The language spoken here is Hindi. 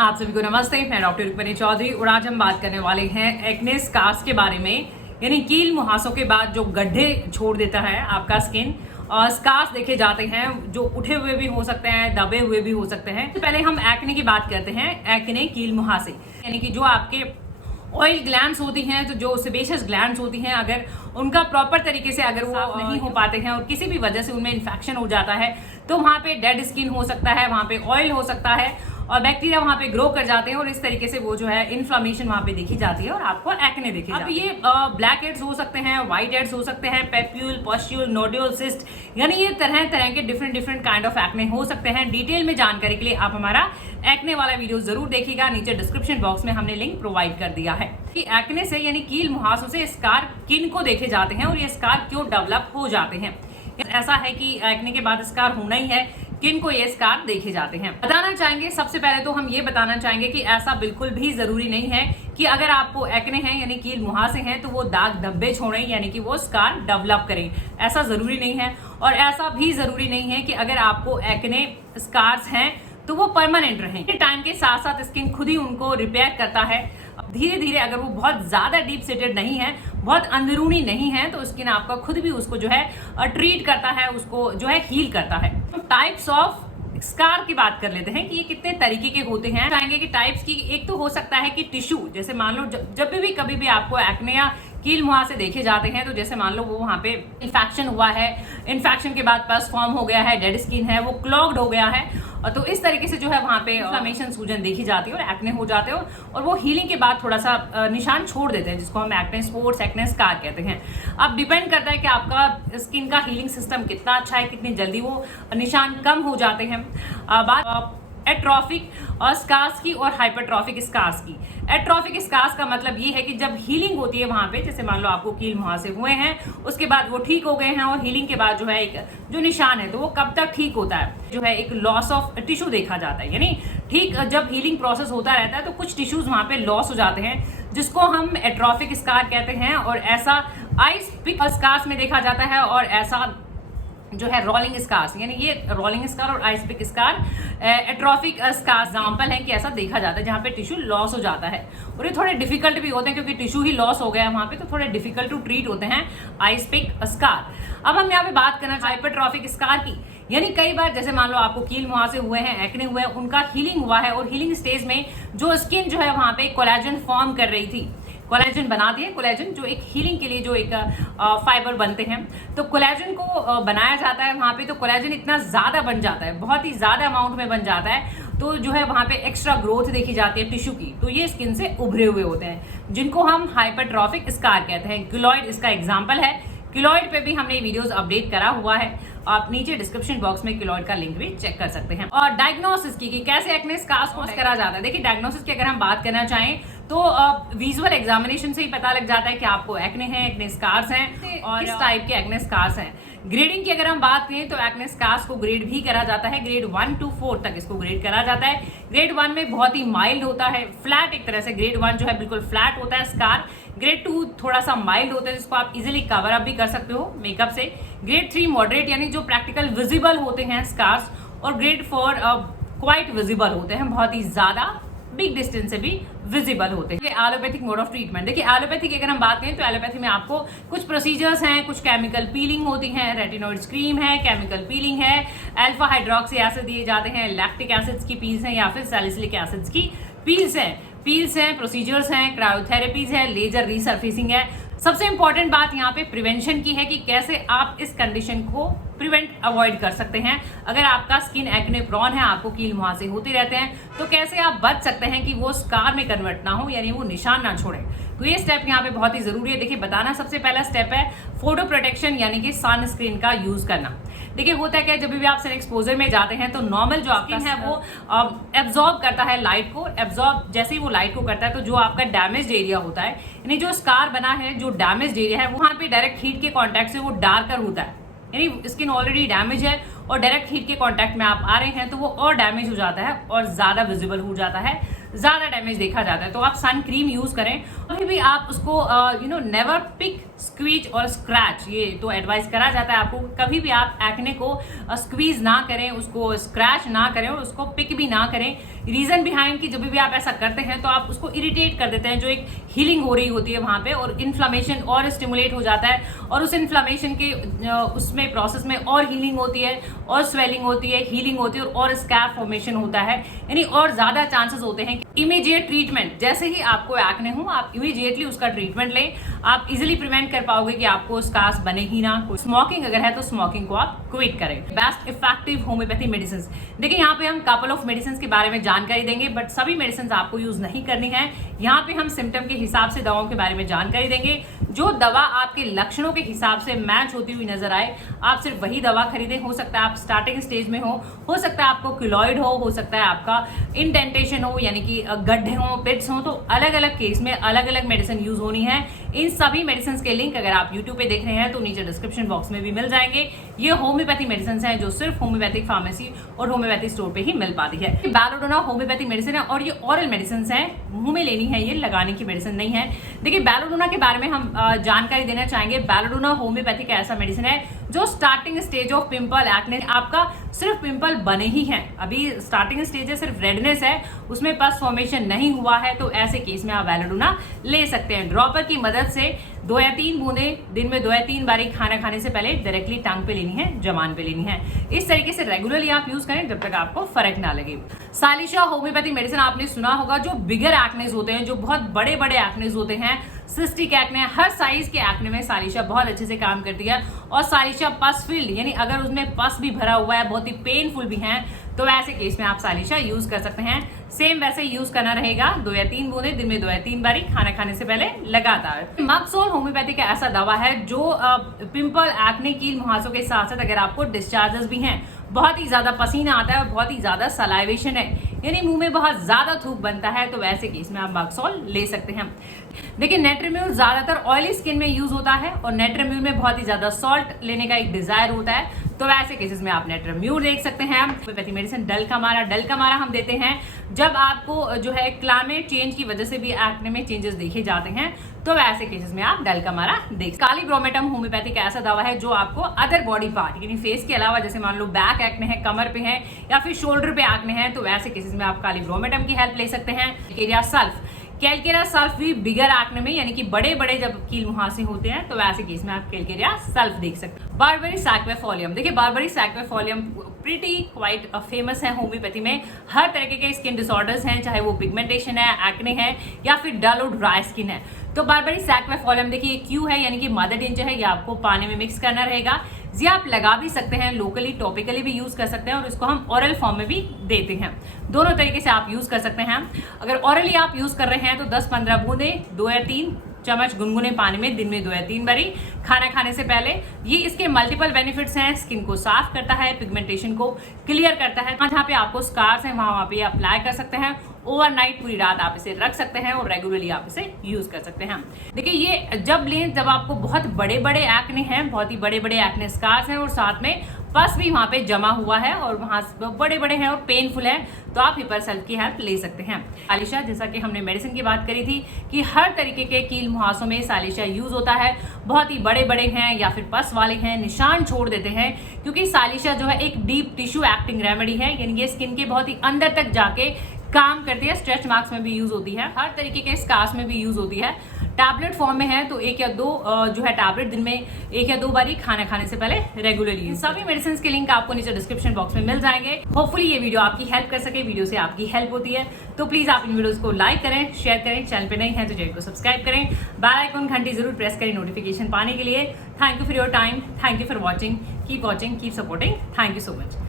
आप सभी को नमस्ते। मैं डॉक्टर रुक्मिणी चौधरी और आज हम बात करने वाले हैं एक्ने स्कार्स के बारे में, यानी कील मुहासों के बाद जो गड्ढे छोड़ देता है आपका स्किन। स्कार्स देखे जाते हैं जो उठे हुए भी हो सकते हैं, दबे हुए भी हो सकते हैं। तो पहले हम एक्ने की बात करते हैं। एक्ने कील मुहासे यानी कि जो आपके ऑयल ग्लैंड्स होती हैं, तो जो सेबेशियस ग्लैंड्स होती हैं, अगर उनका प्रॉपर तरीके से अगर वो नहीं हो पाते हैं और किसी भी वजह से उनमें इन्फेक्शन हो जाता है तो वहाँ पे डेड स्किन हो सकता है, वहाँ पे ऑयल हो सकता है और बैक्टीरिया वहाँ पे ग्रो कर जाते हैं और इस तरीके से वो जो है इन्फ्लामेशन वहाँ पे देखी जाती है और आपको एक्ने देखी जाती है। अब ये ब्लैक हेड्स हो सकते हैं, व्हाइट हेड्स हो सकते हैं, पेप्यूल, पस्ट्यूल, नोड्यूल, सिस्ट, यानी ये तरह तरह के डिफरेंट काइंड ऑफ एक्ने हो सकते हैं। डिटेल में जानकारी के लिए आप हमारा एक्ने वाला वीडियो जरूर देखिएगा। नीचे डिस्क्रिप्शन बॉक्स में हमने लिंक प्रोवाइड कर दिया है कि एक्ने से यानी कील मुहासों से स्कार किन को देखे जाते हैं और ये स्कार क्यों डेवलप हो जाते हैं। ऐसा है कि एक्ने के बाद स्कार होना ही है, किन को ये स्कार देखे जाते हैं बताना चाहेंगे। सबसे पहले तो हम ये बताना चाहेंगे कि ऐसा बिल्कुल भी जरूरी नहीं है कि अगर आपको एक्ने हैं यानी कील मुहासे हैं तो वो दाग धब्बे छोड़ें यानी कि वो स्कार डेवलप करें, ऐसा जरूरी नहीं है। और ऐसा भी जरूरी नहीं है कि अगर आपको एक्ने स्कार्स हैं तो वो परमानेंट रहें। टाइम के साथ साथ स्किन खुद ही उनको रिपेयर करता है धीरे धीरे। अगर वो बहुत ज्यादा डीप सेटेड नहीं है, बहुत अंदरूनी नहीं है, तो स्किन आपका खुद भी उसको जो है ट्रीट करता है, उसको जो है हील करता है। टाइप्स ऑफ स्कार की बात कर लेते हैं कि ये कितने तरीके के होते हैं। चाहेंगे कि टाइप्स की एक तो हो सकता है कि टिश्यू, जैसे मान लो जब भी कभी भी आपको एक्ने या कील मुहासे देखे जाते हैं तो जैसे मान लो वो वहाँ पे इन्फेक्शन हुआ है, इन्फेक्शन के बाद पस फॉर्म हो गया है, डेड स्किन है, वो क्लॉग्ड हो गया है, तो इस तरीके से जो है वहाँ पे इन्फ्लेमेशन, सूजन देखी जाती है और एक्ने हो जाते हैं और वो हीलिंग के बाद थोड़ा सा निशान छोड़ देते हैं जिसको हम एक्ने स्पॉट्स, एक्ने स्कार कहते हैं। अब डिपेंड करता है कि आपका स्किन का हीलिंग सिस्टम कितना अच्छा है, कितनी जल्दी वो निशान कम हो जाते हैं। बात एट्रोफिक स्कार्स की और हाइपरट्रॉफिक स्कार्स की। एट्रोफिक स्कार्स का मतलब ये है कि जब हीलिंग होती है वहां पे, जैसे मान लो आपको कील मुहासे हुए हैं, उसके बाद वो ठीक हो गए हैं और हीलिंग के बाद जो है एक जो निशान है तो वो कब तक ठीक होता है, जो है एक लॉस ऑफ टिश्यू देखा जाता है। यानी ठीक जब हीलिंग प्रोसेस होता रहता है तो कुछ टिश्यूज वहां पे लॉस हो जाते हैं जिसको हम एट्रोफिक स्कार कहते हैं। और ऐसा आइस पिक स्कार्स में देखा जाता है और ऐसा जो है रोलिंग स्कार्स, यानी ये रोलिंग स्कार और ice pick scar atrophic scar example है कि ऐसा देखा जाता है जहाँ पे टिश्यू लॉस हो जाता है। और ये थोड़े डिफिकल्ट भी होते हैं क्योंकि टिश्यू ही लॉस हो गया है वहाँ पे, तो थोड़े डिफिकल्ट टू ट्रीट होते हैं आइस पिक स्कार। अब हम यहाँ पे बात करना चाहिए हाइपरट्रॉफिक स्कार की, यानी कई बार जैसे मान लो आपको कील मुहासे हुए हैं, एक्ने हुए हैं, उनका हीलिंग हुआ है और हीलिंग स्टेज में जो स्किन जो है वहाँ पे कोलेजन फॉर्म कर रही थी, कोलेजन बनाती है, कोलेजन जो एक हीलिंग के लिए जो एक फाइबर बनते हैं, तो कोलेजन को बनाया जाता है वहाँ पे। तो कोलेजन इतना ज्यादा बन जाता है, बहुत ही ज्यादा अमाउंट में बन जाता है, तो जो है वहाँ पे एक्स्ट्रा ग्रोथ देखी जाती है टिश्यू की, तो ये स्किन से उभरे हुए होते हैं जिनको हम हाइपरट्रॉफिक स्कार कहते हैं। कीलॉइड इसका एग्जाम्पल है। कीलॉइड पे भी हमने वीडियोस अपडेट करा हुआ है, आप नीचे डिस्क्रिप्शन बॉक्स में कीलॉइड का लिंक भी चेक कर सकते हैं। और डायग्नोसिस की कि कैसे एक्ने स्कार्स को करा जाता है। देखिए डायग्नोसिस की अगर हम बात करना चाहें तो विजुअल एग्जामिनेशन से ही पता लग जाता है कि आपको एक्ने हैं, एक्ने स्कार्स हैं और किस टाइप के एक्ने स्कार्स हैं। ग्रेडिंग की अगर हम बात करें तो एक्ने स्कार्स को ग्रेड भी करा जाता है, ग्रेड 1 to 4 तक इसको ग्रेड करा जाता है। ग्रेड 1 में बहुत ही माइल्ड होता है, फ्लैट एक तरह से ग्रेड 1 जो है बिल्कुल फ्लैट होता है स्कार। ग्रेड 2 थोड़ा सा माइल्ड होता है जिसको आप इजिली कवर अप भी कर सकते हो मेकअप से। ग्रेड 3 मॉडरेट यानी जो प्रैक्टिकल विजिबल होते हैं स्कार्स, और ग्रेड 4 क्वाइट विजिबल होते हैं, बहुत ही ज्यादा बिग डिस्टेंस से भी विजिबल होते हैं। एलोपैथिक मोड ऑफ ट्रीटमेंट, देखिए एलोपैथी की अगर हम बात करें तो एलोपैथी में आपको कुछ प्रोसीजर्स हैं, कुछ केमिकल पीलिंग होती है, रेटिनॉइड्स क्रीम है, केमिकल पीलिंग है, अल्फा हाइड्रोक्सी एसिड दिए जाते हैं, लैक्टिक एसिड्स की पील्स हैं या फिर सैलिसिलिक एसिड्स की पील्स हैं, प्रोसीजर्स हैं, क्रायोथेरेपीज है, लेजर रीसर्फेसिंग है। सबसे इंपॉर्टेंट बात यहाँ पे प्रिवेंशन की है कि कैसे आप इस कंडीशन को प्रिवेंट अवॉइड कर सकते हैं। अगर आपका स्किन एक्ने प्रोन है, आपको कील मुहासे होते रहते हैं, तो कैसे आप बच सकते हैं कि वो स्कार में कन्वर्ट ना हो, यानी वो निशान ना छोड़े। तो ये स्टेप यहाँ पे बहुत ही जरूरी है। देखिए बताना सबसे पहला स्टेप है फोटो प्रोटेक्शन यानी कि सनस्क्रीन का यूज करना। देखिए होता है क्या, जब भी आप सन एक्सपोजर में जाते हैं तो नॉर्मल जो आपका है वो एब्जॉर्ब करता है लाइट को। एब्जॉर्ब जैसे ही वो लाइट को करता है तो जो आपका डैमेज एरिया होता है, यानी जो स्कार बना है, जो डैमेज एरिया है, वहां पे डायरेक्ट हीट के कॉन्टैक्ट से वो डार्कर होता है, यानी स्किन ऑलरेडी डैमेज है और डायरेक्ट हीट के कांटेक्ट में आप आ रहे हैं तो वो और डैमेज हो जाता है और ज्यादा विजिबल हो जाता है। ज्यादा डैमेज देखा जाता है। तो आप सन क्रीम यूज करें। कभी भी आप उसको नेवर पिक, स्क्वीज और स्क्रैच, ये तो एडवाइस करा जाता है आपको। कभी भी आप एक्ने को स्क्वीज ना करें, उसको स्क्रैच ना करें और उसको पिक भी ना करें। रीजन बिहाइंड कि जब भी आप ऐसा करते हैं तो आप उसको इरिटेट कर देते हैं, जो एक हीलिंग हो रही होती है वहां पे, और इन्फ्लामेशन और स्टिमुलेट हो जाता है, और उस इन्फ्लामेशन के उसमें प्रोसेस में और हीलिंग होती है, और स्वेलिंग होती है, हीलिंग होती है, और स्कैर फॉर्मेशन होता है, यानी और ज्यादा चांसेस होते हैं। इमीडिएट ट्रीटमेंट, जैसे ही आपको एक्ने हो आप इमीडिएटली उसका ट्रीटमेंट लें। आप इजिली प्रिवेंट कर पाओगे कि आपको स्कार्स बने ही ना। स्मोकिंग अगर है तो स्मोकिंग को आप क्विट करें। बेस्ट इफेक्टिव होम्योपैथी मेडिसिन, देखिए यहाँ पे हम कपल ऑफ मेडिसिन के बारे में जानकारी देंगे, बट सभी मेडिसिन आपको यूज नहीं करनी है। यहाँ पे हम सिम्टम के हिसाब से दवाओं के बारे में जानकारी देंगे। जो दवा आपके लक्षणों के हिसाब से मैच होती हुई नजर आए, आप सिर्फ वही दवा खरीदें। हो सकता है आप स्टार्टिंग स्टेज में हो सकता है आपको क्यूलॉइड हो सकता है आपका इंडेंटेशन हो, यानी कि गड्ढे हो, पिट्स हो, तो अलग अलग केस में अलग अलग मेडिसिन यूज होनी है। इन सभी मेडिसिन के लिंक अगर आप यूट्यूब पे देख रहे हैं तो नीचे डिस्क्रिप्शन बॉक्स में भी मिल जाएंगे। ये होम्योपैथी मेडिसिन है जो सिर्फ होम्योपैथिक फार्मेसी और होम्योपैथी स्टोर पे ही मिल पाती है। बैलोडोना होम्योपैथिक मेडिसिन है और ये ऑरल मेडिसिन है, मुंह में लेनी है, ये लगाने की मेडिसिन नहीं है। देखिए बैलोडोना के बारे में हम जानकारी देना चाहेंगे। बैलोडोना होम्योपैथिक ऐसा मेडिसिन है जो starting stage of pimple acne, आपका सिर्फ पिंपल बने ही हैं, अभी स्टार्टिंग स्टेज है, सिर्फ रेडनेस है, उसमें पस फॉर्मेशन नहीं हुआ है, तो ऐसे केस में आप बैलोडोना ले सकते हैं। ड्रॉपर की मदद से 2 या 3 बूंदे दिन में 2 या 3 बारी खाना खाने से पहले डायरेक्टली टंग पे लेनी है, जबान पे लेनी है। इस तरीके से रेगुलरली आप यूज करें जब तक आपको फर्क ना लगे। सालिशा होम्योपैथिक मेडिसिन आपने सुना होगा, जो बिगर एक्नेस होते हैं, जो बहुत बड़े बड़े एक्नेस होते हैं, सिस्टिक एक्ने, हर साइज के एक्ने में सालिशा बहुत अच्छे से काम करती है। और सालिशा पस फील्ड, यानी अगर उसमें पस भी भरा हुआ है, बहुत ही पेनफुल भी है, तो ऐसे केस में आप सालिशा यूज कर सकते हैं। सेम वैसे यूज करना रहेगा, 2 या 3 बूंदे दिन में 2 या 3 बारी खाना खाने से पहले लगातार। मक्सोल होम्योपैथिक का ऐसा दवा है जो पिंपल, एक्ने, कील मुहासों के साथ साथ अगर आपको डिस्चार्जेस भी हैं, बहुत ही ज्यादा पसीना आता है और बहुत ही ज्यादा सलाइवेशन है, यानी मुंह में बहुत ज्यादा थूक बनता है, तो वैसे केस में आप मक्सोल ले सकते हैं। देखिए नेट्रेम्यूल ज्यादातर ऑयली स्किन में यूज होता है और नेट्रेम्यूल में बहुत ही ज्यादा सॉल्ट लेने का एक डिजायर होता है, तो वैसे केसेस में आप नेट्रेम्यूल देख सकते हैं। होम्योपैथी मेडिसिन डल का मारा हम देते हैं जब आपको जो है क्लाइमेट चेंज की वजह से भी एक्ने में चेंजेस देखे जाते हैं, तो ऐसे केसेस में आप डल का मारा देख। काली ब्रोमेटम होम्योपैथिक ऐसा दवा है जो आपको अदर बॉडी पार्ट, यानी फेस के अलावा, जैसे मान लो बैक एक्ने है, कमर पे है या फिर शोल्डर पे एक्ने है, तो वैसे केसेस में आप काली ब्रोमेटम की हेल्प ले सकते हैं। कैलकेरिया सल्फ, कैलकेरिया सल्फ भी बिगर एक्ने में, यानी कि बड़े बड़े जब कील मुहासे होते हैं, तो वैसे केस में आप कैलकेरिया सल्फ देख सकते हैं। बारबरी सैक्विफोलियम, देखिए बारबरी सैक्विफोलियम प्रीटी क्वाइट फेमस है होम्योपैथी में। हर तरीके के स्किन डिसऑर्डर्स हैं, चाहे वो पिगमेंटेशन है, एक्ने है या फिर डल और ड्राई स्किन है, तो बारबरी सैक्विफोलियम देखिए क्यू है, यानी कि मदर टिंचर है, ये आपको पानी में मिक्स करना रहेगा। ये आप लगा भी सकते हैं, लोकली टॉपिकली भी यूज कर सकते हैं, और इसको हम ऑरल फॉर्म में भी देते हैं। दोनों तरीके से आप यूज कर सकते हैं। अगर ऑरली आप यूज कर रहे हैं तो 10-15 बूंदे 2 या 3 चम्मच गुनगुने पानी में दिन में 2 या 3 बारी खाना खाने से पहले। ये इसके मल्टीपल बेनिफिट्स हैं, स्किन को साफ करता है, पिगमेंटेशन को क्लियर करता है, जहाँ पे आपको स्कार्स हैं वहां पे अप्लाई कर सकते हैं। ओवरनाइट पूरी रात आप इसे रख सकते हैं और रेगुलरली आप इसे यूज कर सकते हैं। देखिए ये जब लें जब आपको बहुत बड़े बड़े एक्ने हैं, बहुत ही बड़े बड़े एक्ने स्कार्स हैं और साथ में पस भी वहां पे जमा हुआ है और वहां बड़े बड़े हैं और पेनफुल है, तो आप हिपर सेल्फ की हेल्प ले सकते हैं। सालिशा, जैसा कि हमने मेडिसिन की बात करी थी कि हर तरीके के कील मुहासों में सालिशा यूज होता है, बहुत ही बड़े बड़े हैं या फिर पस वाले हैं, निशान छोड़ देते हैं, क्योंकि सालिशा जो है एक डीप टिश्यू एक्टिंग रेमेडी है, यानी ये स्किन के बहुत ही अंदर तक जाके काम करती है। स्ट्रेच मार्क्स में भी यूज होती है, हर तरीके के स्कार्स में भी यूज होती है। टैबलेट फॉर्म में है तो 1 या 2 जो है टैबलेट दिन में 1 या 2 बारी खाना खाने से पहले रेगुलरली। सभी मेडिसिन के लिंक आपको नीचे डिस्क्रिप्शन बॉक्स में मिल जाएंगे। होपफुली ये वीडियो आपकी हेल्प कर सके, वीडियो से आपकी हेल्प होती है तो प्लीज आप इन वीडियोस को लाइक करें, शेयर करें, चैनल पे नहीं है तो चैनल को सब्सक्राइब करें, बेल आइकन घंटी जरूर प्रेस करें नोटिफिकेशन पाने के लिए। Thank you for your time, thank you for watching, keep watching, keep supporting, thank you so much.